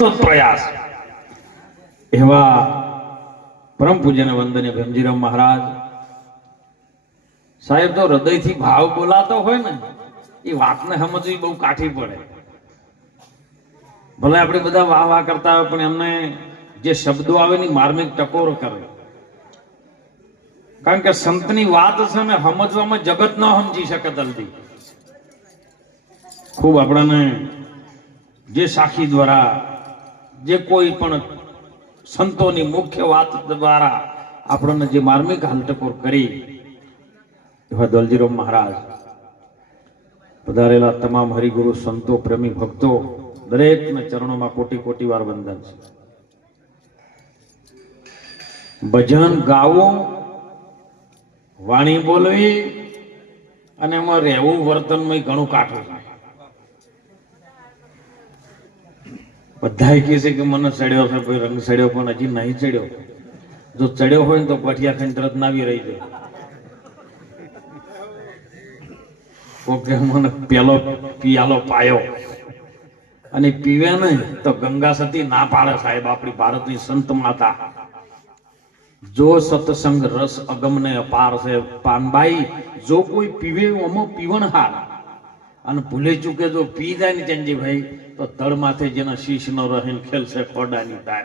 સતત પ્રયાસ એવા પરમ પૂજ્ય વંદનીય ભીમજીરાવ મહારાજ સાહેબ તો હૃદયથી ભાવ બોલાતો હોય ને એ વાતને સમજવી બહુ કાઠી પડે. ભલે આપણે બધા વાહ વાહ કરતા હોય પણ એમને જે શબ્દો આવે ને માર્મિક ટકોર કરે. કારણ કે સંતની વાત છે ને સમજવામાં જગત ન સમજી શકે જલ્દી. ખૂબ આપણને જે સાખી દ્વારા જે કોઈ પણ સંતોની મુખ્ય વાત દ્વારા આપણને જે માર્મિક હાલટકોર કરી એવા દલજીરામ મહારાજ પધારેલા તમામ હરિગુરુ સંતો પ્રેમી ભક્તો દરેકના ચરણોમાં કોટી કોટી વાર વંદન છે. ભજન ગાવું, વાણી બોલવી અને એમાં રહેવું વર્તનમાં ઘણું કાઠું છે. બધા કહે છે કે મને ચડ્યો છે, કોઈ રંગ ચડ્યો, પણ હજી નહીં ચડ્યો. જો ચડ્યો હોય ને તો પઠિયા ખાઈને તરત નાવી રહી જાય. કોકે મને પેલો પિયાલો પાયો અને પીવે ને તો ગંગા સતી ના પાડે સાહેબ. આપણી ભારતની સંત માતા જો સત્સંગ રસ અગમને અપાર છે પાનબાઈ. જો કોઈ પીવે અમો પીવણ હાર અને ભૂલે ચૂકે જો પી જાય ને ચંજીભાઈ તો તળ માથે જેના શીશ નો રહે ખેલશે ખોડાની તાર.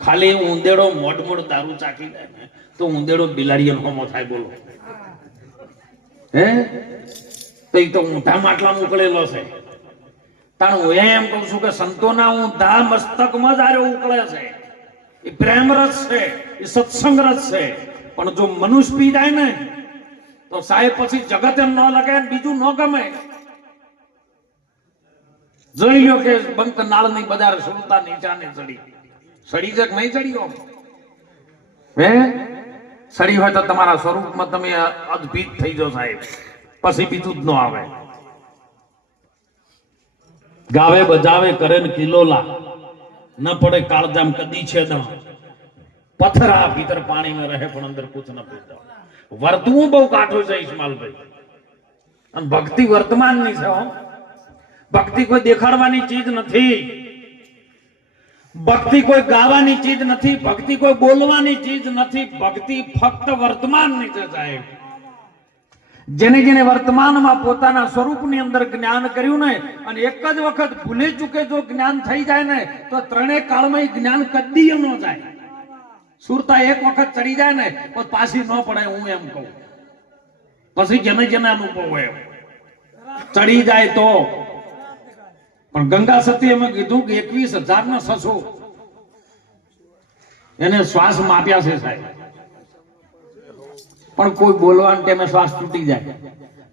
ખાલી ઊંદેડો મોડ મોડ દારૂ ચાખી જાય ને તો ઊંદેડો બિલાડીનો હોમો થાય. બોલો હે તો એ તો ઊંધા માટલા ઉકળેલો છે. તાણ હું એમ કઉ છું કે સંતોના ઊંધા મસ્તકમાં જ આર્યો ઉકળે છે. એ પ્રેમ રસ છે, એ સત્સંગ રસ છે. પણ જો મનુષ્ય પી જાય ને તો સાહેબ પછી જગત એમ ન લગે, બીજું ન ગમે. જોઈ લ્યો કે બંક નાળ ની બજાર સુરતા નીચા ને ચડી સડી છે કે નહીં ચડી? હે સડી હોય તો તમારા સ્વરૂપમાં તમે અદ્ભુત થઈ જાઓ સાહેબ, પછી બીજું જ ન આવે. ગાવે બજાવે કરે ને કિલોલા ન પડે કાળજામ કદી છે ન પથરા ભીતર પાણી में રહે પણ અંદર કુછ ન પીતા. વર્તવું બહુ કાઠું છે ઇસ્માલભાઈ. અને ભક્તિ વર્તમાનની છે. ભક્તિ કોઈ દેખાડવાની ચીજ નથી, ભક્તિ કોઈ ગાવાની ચીજ નથી, ભક્તિ કોઈ બોલવાની ચીજ નથી. ભક્તિ ફક્ત વર્તમાનની છે સાહેબ. જેને જેને વર્તમાનમાં પોતાના સ્વરૂપની અંદર જ્ઞાન કર્યું ને અને એક જ વખત ભૂલે ચૂકે જો જ્ઞાન થઈ જાય ને તો ત્રણેય કાળમાં જ્ઞાન કદી ન જાય. સુરતા એક વખત ચડી જાય ને તો પાછી ન પડે. હું એમ કહું પછી જેને જેને અનુભવ હોય ચડી જાય તો. પણ ગંગા સતી એમાં કીધું કે 21,600 એને શ્વાસ માપ્યા છે સાહેબ. પણ કોઈ બોલવાને ટાઈમે શ્વાસ તૂટી જાય,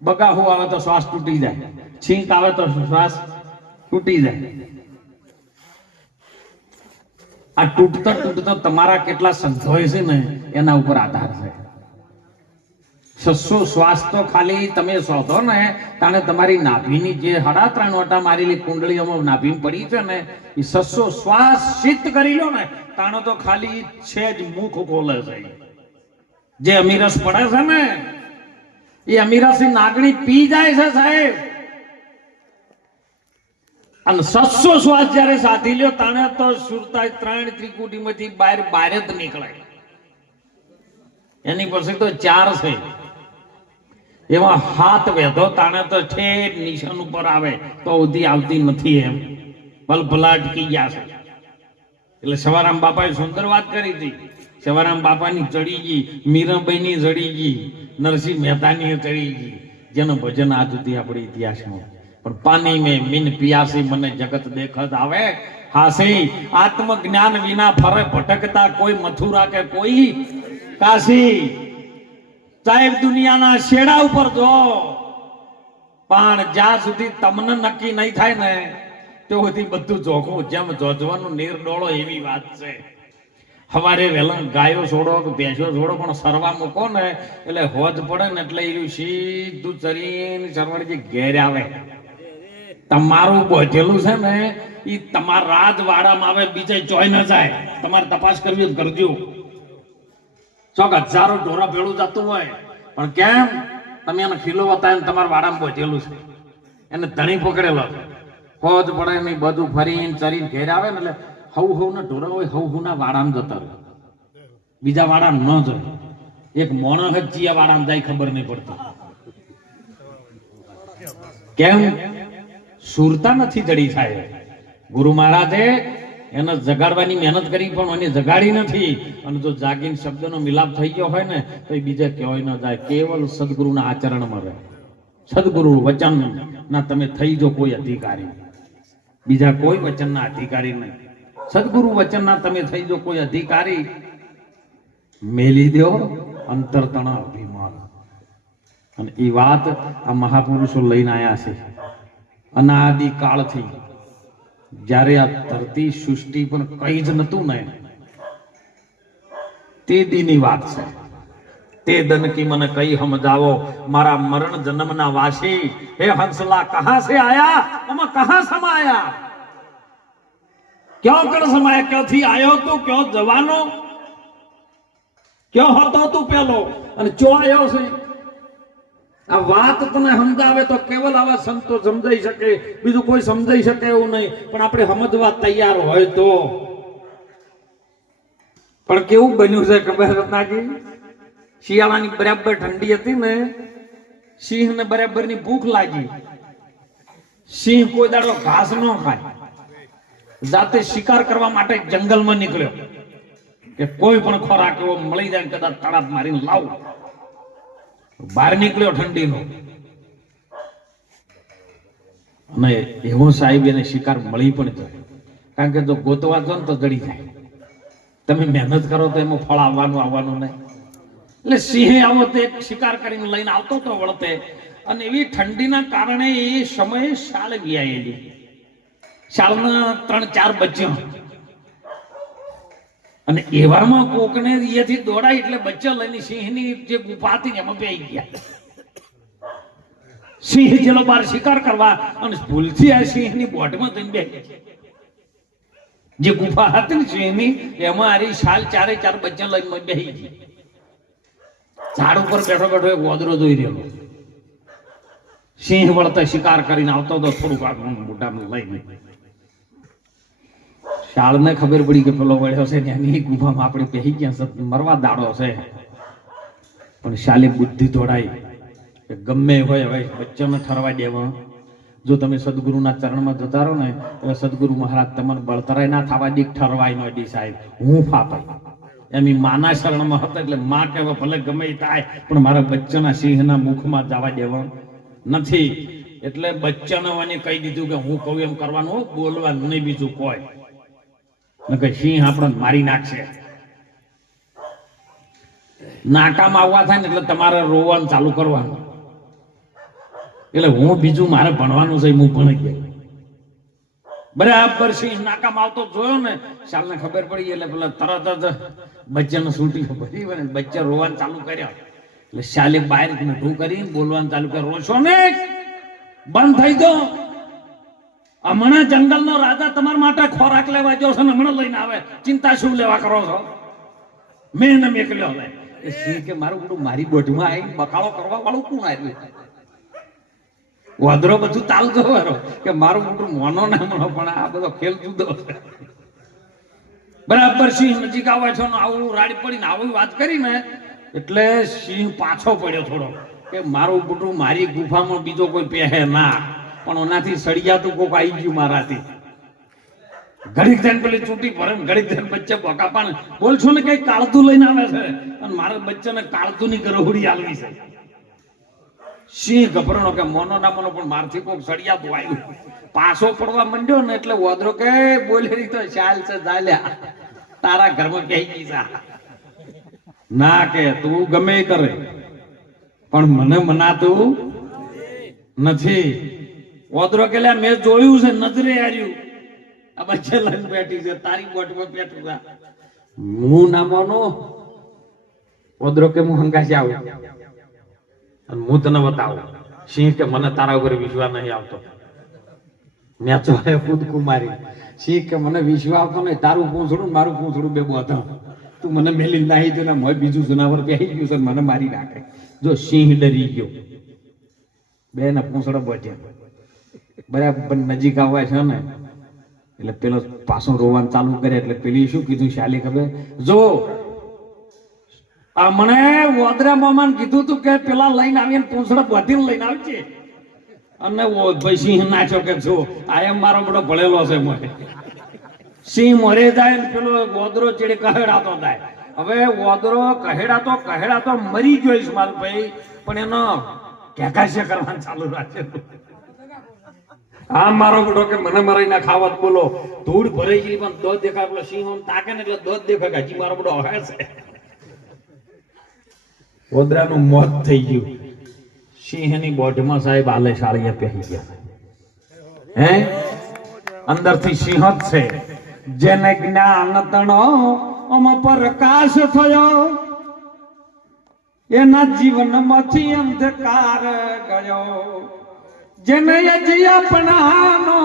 બગાહુ આવે તો શ્વાસ તૂટી જાય, છીંક આવે તો શ્વાસ તૂટી જાય. આ તૂટતો તૂટતો તમારા કેટલા સંતોય છે ને એના ઉપર આધાર છે. 600 શ્વાસ તો ખાલી તમે શોધો ને તાણે તમારી નાભીની જે 3.5 ઓટા મારેલી કુંડળીઓમાં નાભી પડી છે ને એ 600 શ્વાસ સિદ્ધ કરી લો ને તાણે તો ખાલી છે જ મુખ ખોલે છે. જે અમીરસ પડે છે ને એ અમીરસ નાગણી પી જાય છે સાહેબ. અને 600 શ્વાસ જયારે સાધી લ્યો તાણે તો સુરતા 3 ત્રિકુટીમાંથી બહાર જ નીકળે. એની પછી તો 4 છે. એમાં 7 વેધો તાણે તો ઠેઠ નિશાન ઉપર આવે તો ઉધી આવતી નથી. એમ પલપલા અટકી ગયા છે. એટલે સવારામ બાપાએ સુંદર વાત કરી હતી. સવારામ બાપાની ચડી ગઈ, મીરાબાઈની ચડી ગઈ, નરસિંહ મહેતાની ચડી ગઈ. જેનું ભજન આજ સુધી આપણે ઇતિહાસમાં. પણ પાણી મેં મીન પિયાસી મને જગત દેખત આવે હાસી. આત્મજ્ઞાન વિના ફરે ભટકતા કોઈ મથુરા કે કોઈ કાશી. સાહેબ દુનિયાના શેડા ઉપર જો પણ જ્યાં સુધી તમને નક્કી નહીં થાય ને તો સુધી બધું જોખું. જેમ જોજવાનું નિર્ડોળો એવી વાત છે. સવારે વહેલા ગાયો છોડો કે ભેંસો છોડો પણ સરવા મૂકો ને એટલે હોજ પડે ને એટલે એ સીધું ચરીને સરવણજી ઘેર આવે. તમારું બોધેલું છે ને એ તમારા રાજવાડામાં આવે, બીજે જોઈ ન જાય. તમારે તપાસ કરવી કરજો. ચોક હજારો ઢોરા ભેળું જતું હોય પણ કેમ તમે એને ખીલો બતાવીને તમારા વાડામાં બોધેલું છે, એને ધણી પકડેલો છે. ફોજ પડે નહીં, બધું ફરીને ચરીને ઘેર આવે ને એટલે હવ ના ઢોરા હોય, હવ ના વાડામાં જતા રહે, બીજા વાડામાં ન જાય. એક મોણસ જ ચિયા વાડામાં જાય ખબર નહીં પડતી. કેમ? સુરતા નથી જડી થાય. ગુરુ મહારાજે એને જગાડવાની મહેનત કરી પણ એને જગાડી નથી. અને જો જાગીને શબ્દનો મિલાપ થઈ ગયો હોય ને તો એ બીજે કહેવાય ન જાય. કેવલ સદગુરુના આચરણમાં રહે. સદગુરુ વચન ના તમે થઈ જો કોઈ અધિકારી, બીજા કોઈ વચનના અધિકારી નહીં. સદગુરુ વચનના તમે થઈ જો કોઈ અધિકારી, મેલી દો અંતરતણા અભિમાન. અને એ વાત આ મહાપુરુષો લઈને આવ્યા છે. અનાદિ કાળથી જ્યારે આ ધરતી સૃષ્ટિ પણ કઈ જ નતું ને તે દીની વાત છે. તે દનકી મને કઈ સમજાવો મારા મરણ જન્મના વાસી, હે હંસલા કહા સે આયા અમે કહા સમાયા. ક્યાં કર સમાયા? ક્યાંથી આવ્યો તું? ક્યાં જવાનો? ક્યાં હતો તું પેલો અને ચો આવ્યો છે? આ વાત તને સમજાવે તો કેવલ આવા સંતો સમજાઈ શકે, બીજું કોઈ સમજાઈ શકે એવું નહીં. પણ આપણે સમજવા તૈયાર હોય તો. પણ કેવું બન્યું છે ખબર રત્નાજી? શિયાળાની બરાબર ઠંડી હતી ને, સિંહ ને બરાબર ની ભૂખ લાગી. સિંહ કોઈ દાડો ઘાસ ન ખાય, જાતે શિકાર કરવા માટે જંગલમાં નીકળ્યો કે કોઈ પણ ખોરાક એવો મળી જાય કદાચ તડાપ મારીને લાવું. બહાર નીકળ્યો ઠંડીનો, અને એવો સાહેબ એને શિકાર મળી પણ જાય. કારણ કે જો ગોતવા જો ને તો જડી જાય. તમે મહેનત કરો તો એમાં ફળ આવવાનું નહીં. એટલે સિંહે આવો તે શિકાર કરીને લઈને આવતો તો વળતે, અને એવી ઠંડીના કારણે એ સમયે શાળ વ્યાયેલી. શાળના 3-4 બચ્ચા, અને એવામાં કોકને અહીંયાથી દોડાય એટલે બચ્ચા લઈને સિંહની જે ગુફા હતી એમાં બેસી ગયા. સિંહ જેલો બહાર શિકાર કરવા અને ભૂલથી આ સિંહની બોટમાં જઈને બેસી. જે ગુફા હતી ને સિંહની એમાં આરી શાલ 4 બચ્ચા લઈને બેસી ગઈ. ઝાડ ઉપર બેઠો બેઠો એક વાદરો જોઈ રહ્યો. સિંહ વળતા શિકાર કરીને આવતો તો થોડુંક આગળ મોઢામાં લઈને. શાળને ખબર પડી કે પેલો વળ્યો છે ને એની ગુફામાં આપણે બેસી ગયા, મરવા દાડો છે. પણ શાલે બુદ્ધિ દોડાઈ કે ગમે હોય હવે બચ્ચાને ઠરવા દેવા. જો તમે સદગુરુના ચરણમાં જતા રહો ને એટલે સદગુરુ મહારાજ તમને બળતરાય ના થવા દી, ઠરવાય નો દી સાહેબ. હું ફાપાય એમની માના શરણમાં હતા એટલે માં કહેવા ભલે ગમે થાય પણ મારા બચ્ચાના સિંહના મુખમાં જવા દેવા નથી. એટલે બચ્ચાને મને કહી દીધું કે હું કહું એમ કરવાનું, બોલવાનું નહીં બીજું કોઈ. સિંહ આપણને મારી નાખશે. નાકામાં આવવા થાય ને એટલે તમારે રોવાનું ચાલુ કરવાનું. એટલે હું બીજું મારે ભણવાનું છે, હું ભણી ગયો. બરાબર સિંહ નાકામાં આવતો જોયો ને શાલને ખબર પડી એટલે પેલા તરત જ બચ્ચાને સૂટી ભરી ને બચ્ચા રોવાનું ચાલુ કર્યા. એટલે શાલે બહાર મોઢું કરીને બોલવાનું ચાલુ કર્યું, રોશો ને બંધ થઈ ગયો. હમણાં જંગલનો રાજા તમારા માટે ખોરાક લેવા ગયો છે ને હમણાં લઈને આવે, ચિંતા શું લેવા કરો છો? મેં ને મેકલ્યો હવે. સિંહ કે મારું બધું મારી બોટમાં આવી બકાળો કરવા વાળું કોણ આવ્યું? વાદરો બધું ચાલતો વારો કે મારું મોટું મોનો ના મનો, પણ આ બધો ખેલ જુદો છે. બરાબર સિંહ નજીક આવે છે ને આવું રાડી પડીને આવું વાત કરી ને એટલે સિંહ પાછો પડ્યો થોડો કે મારું મોટું મારી ગુફામાં બીજો કોઈ પહેરે ના. પણ ઓનાથી સળિયાતું કોક આવી ગયું મારાથી. ઘડીક ધ્યાન પેલી ચૂંટી ભરે, ઘડીક ધ્યાન બચ્ચે બોકા પણ બોલશો ને કઈ કાળતું લઈને આવે છે અને મારા બચ્ચાને કાળતું ની ગરોહડી આલવી છે. સિંહ ગભરાણો કે મોનો ના મોનો પણ મારથી કોક સળિયાતું આવ્યું. પાછો પડવા માંડ્યો ને એટલે વાદરો કે બોલેરી તો ચાલ છે ચાલ્યા, તારા ઘરમાં કહી ગઈ છે ના કે તું ગમે કરે પણ મને મનાતું નથી. વાદરો કે મેં જોયું છે, નજરે આવ્યું આ બચ્ચે લઈને બેઠી છે, તારી બોટમાં બેઠું છે. હું ના માનો. વાદરો કે હું હંગાસી આવું અને હું તને બતાવું. સિંહ કે મને તારા ઉપર વિશ્વાસ નહીં આવતો. મેં તો કૂદકું મારી. સિંહ કે મને વિશ્વાસ આવતો નહીં, તારું પૂંછડું મારું પૂંછડું બે બોધા, તું મને મેલી નાહી દે ને બીજું જનાવર બેસી ગયું છે મને મારી નાખે. જો સિંહ ડરી ગયો, બે ના પૂંછડા બોધ્યા. બરાબર નજીક આવવા છે ને એટલે પેલો પાછો રોવાનું ચાલુ કરે એટલે પેલી શું કીધું શાલી ખબર જો આ મને વોદરા મામાને કીધું તું કે પેલા લઈને આવીને પૂંછડા બધીને લઈને આવજે અને ભાઈ સિંહ નાખ્યો કે જો આ એમ મારો બધો ભળેલો છે મને સિંહ મરે જાય ને પેલો વોદરો ચેડે કહેડાતો થાય હવે વોદરો કહેડાતો મરી ગયો ઇસ્માલભાઈ પણ એનો કેકાશે કરવાનું ચાલુ રાખે આ મારો બધો કે મને મરાઈને ખાવત બોલો ધૂળ ભરાઈ ગઈ પણ દોધ દેખાય પેલો સિંહ તાકે ને એટલે દોધ દેખાય હજી મારો બધો હે છે વોદરાનું મોત થઈ ગયું સિંહની બોઢમાં સાહેબ આલે શાળીએ પહેરી ગયા હે અંદરથી સિંહ જ છે જેને જ્ઞાન તણો અમ પ્રકાશ થયો એના જીવનમાંથી અંધકાર ગયો જેને અજિયાપણાનો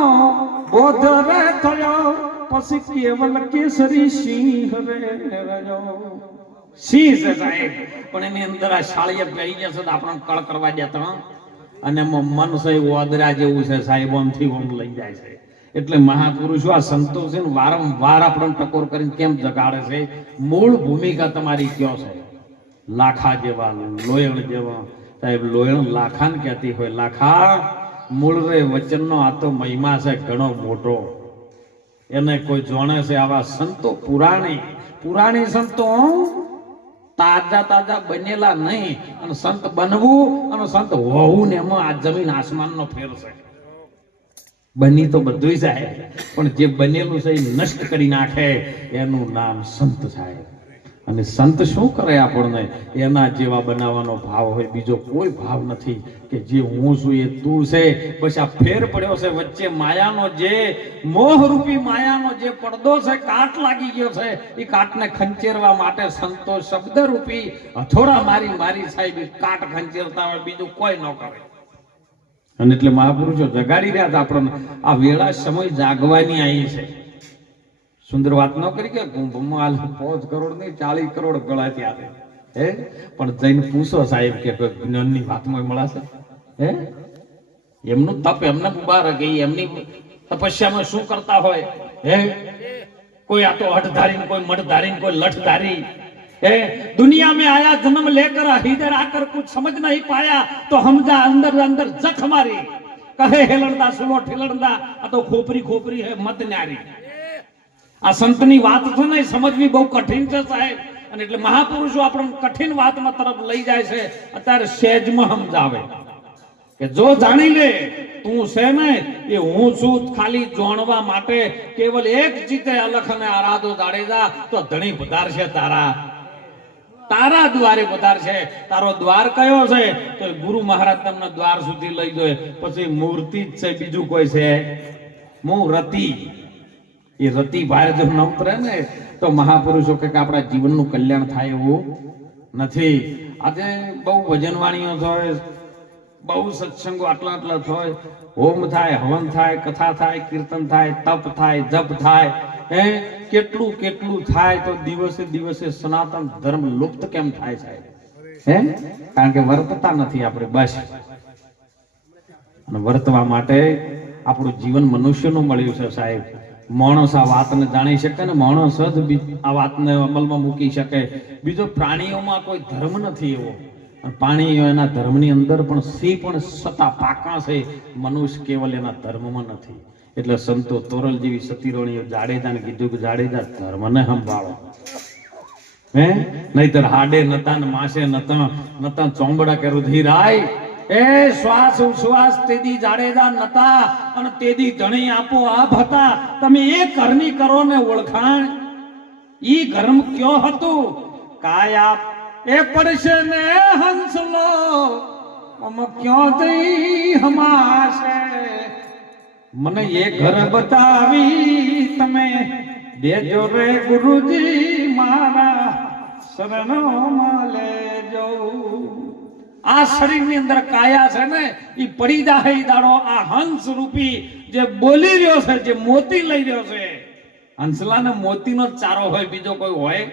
બોધ રે થયો પછી કેવલ કેસરી સિંહ રે રહ્યો સિંહ છે સાહેબ પણ એની અંદર આ શાળીએ પહેરી જશે તો આપણને કળ કરવા દેતા અને મન છે વોદરા જેવું છે સાહેબ આમથી ઓમ લઈ જાય છે એટલે મહાપુરુષો આ સંતો છે ને વારંવાર આપણને ટકોર કરીને કેમ જગાડે છે મૂળ ભૂમિકા તમારી કયો છે લાખા જેવા લોયણ જેવા સાહેબ લોયણ લાખાને કહેતી હોય લાખા મૂળ રે વચનનો આ તો મહિમા છે ઘણો મોટો એને કોઈ જાણે છે આવા સંતો પુરાણી સંતો તાજા બનેલા નહીં અને સંત બનવું અને સંત હોવું ને એમાં આ જમીન આસમાનનો ફેર છે બની તો બધું જાય પણ જે બનેલું છે એ નષ્ટ કરી નાખે એનું નામ સંત થાય અને સંત શું કરે આપણને એના જેવા બનાવવાનો ભાવ હોય બીજો કોઈ ભાવ નથી કે જે હું છું એ તું છે બસ આ ફેર પડ્યો છે વચ્ચે માયાનો જે મોહરૂપી માયાનો જે પડદો છે કાટ લાગી ગયો છે એ કાટને ખંચેરવા માટે સંતો શબ્દરૂપી હથોડા મારી સાહેબ કાટ ખંચેરતા હોય બીજું કોઈ ન કરે અને એટલે મહાપુરુષો જગાડી રહ્યા હતા આપણને આ વેળા સમય જાગવાની આવી છે સુંદર વાત ન કરી કે કુંભમાં 5 કરોડ નહીં 40 કરોડ ગળા ત્યાં હે પણ જઈને પૂછો સાહેબ કે કોઈ જ્ઞાનની વાતમાં મળાશે હે એમનું તપ એમને મુબારક એમની તપસ્યામાં શું કરતા હોય હે કોઈ આ તો હઠધારી કોઈ મઠધારી કોઈ લઠધારી है दुनिया में आया जन्म लेकर इधर आकर कुछ समझ नहीं पाया तो हमजा अंदर अंदर जख मारी कहे हेलड़दा सुनो ठेलड़दा आ तो खोपरी है मत न्यारी आ संतनी વાત છે ને સમજવી બહુ કઠિન છે સાહેબ અને એટલે મહાપુરુષો આપણને કઠિન વાતમાં તરફ લઈ જાય છે અત્યારે સહેજમાં સમજાવે કે જો જાણી લે તું છે ને એ હું છું ખાલી જાણવા માટે કેવલ એક જીતે અલખ અને આરાધો જાડેજા તો ધણી પધારશે તારા દ્વારે પધારશે તારો દ્વાર કયો છે તો ગુરુ મહારાજ તમને દ્વાર સુધી લઈ જાય પછી મૂર્તિ જ છે બીજું કોઈ છે મૂર્તિ એ રતિ બહાર જો ન ઉતરે ને તો મહાપુરુષો કે આપણા જીવનનું કલ્યાણ થાય એવું નથી આજે બહુ વજનવાણીઓ થાય બહુ સત્સંગો આટલા થાય હોમ થાય હવન થાય કથા થાય કીર્તન થાય તપ થાય જપ થાય હે કેટલું થાય તો દિવસે સનાતન ધર્મ લુપ્ત કેમ થાય સાહેબ હે કારણ કે વર્તતા નથી આપણે બસ અને વર્તવા માટે આપણું જીવન મનુષ્યનું મળ્યું છે સાહેબ માણસ આ વાતને જાણી શકે ને માણસ જ આ વાતને અમલમાં મૂકી શકે બીજો પ્રાણીઓમાં કોઈ ધર્મ નથી એવો પ્રાણીઓ એના ધર્મની અંદર પણ સિંહ પણ સતા પાકા છે મનુષ્ય કેવલ એના ધર્મમાં નથી એટલે સંતો તોરલ જેવી સતીરોણીઓ જાડેજાને કીધું કે જાડેજા ધર્મને સંભાળો હે નહીતર હાડે નતા ને માસે નતા ચોંબડા કે રુધિરાય એ શ્વાસ ઉશ્વાસ તેદી જાડેજા નતા અને તેદી ધણી આપો આપ હતા તમે એ ઘરની કરો ને ઓળખાણ ઈ ઘરમ કયો હતું કાયા એ પડશે ને હંસલો અમ ક્યો જઈ હમાશે મને એ ઘર બતાવી તમે દેજો રે ગુરુજી મારા શરણોમાં લેજો આ શરીરની અંદર કાયા છે ને એ પડી જાય ઈ દાડો આ હંસ રૂપી જે બોલી રહ્યો છે જે મોતી લઈ રહ્યો છે હંસલાને મોતીનો ચારો હોય બીજો કોઈ હોય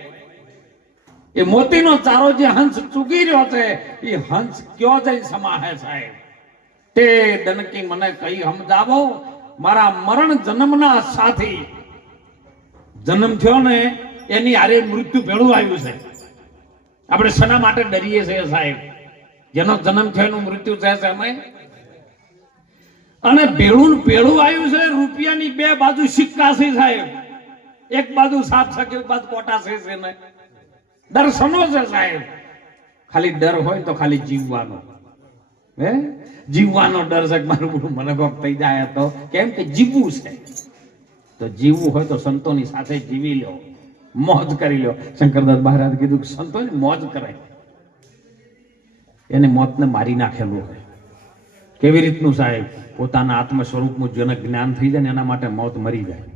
એ મોતીનો ચારો જે હંસ ચૂકી રહ્યો છે એ હંસ કયો જઈ સમાહે સાહેબ તે દનકી મને કઈ સમજાવો, મારા મરણ જન્મના સાથી જન્મ થયો ને એની હારે મૃત્યુ ભેળું આવ્યું છે. આપણે શેના માટે ડરીએ છીએ સાહેબ? જેનો જન્મ થયો એનું મૃત્યુ થાય છે અમે. અને ભેળું ભેળું આવ્યું છે. રૂપિયાની બે બાજુ સિક્કા છે સાહેબ. એક બાજુ સાત શકે, એક બાજુ કોટા છે ને. ડર શનો છે સાહેબ? ખાલી ડર હોય તો ખાલી જીવવાનો. હે જીવવાનો ડર છે. મારું મને કોક થઈ જાય તો કેમ કે જીવવું છે. તો જીવવું હોય તો સંતોની સાથે જીવી લો, મોજ કરી લો. શંકરદાસ મહારાજ કીધું કે સંતોની મોજ કરે. એને મોતને મારી નાખેલું હોય. કેવી રીતનું સાહેબ? પોતાના આત્મ સ્વરૂપનું જેને જ્ઞાન થઈ જાય ને એના માટે મોત મરી જાય.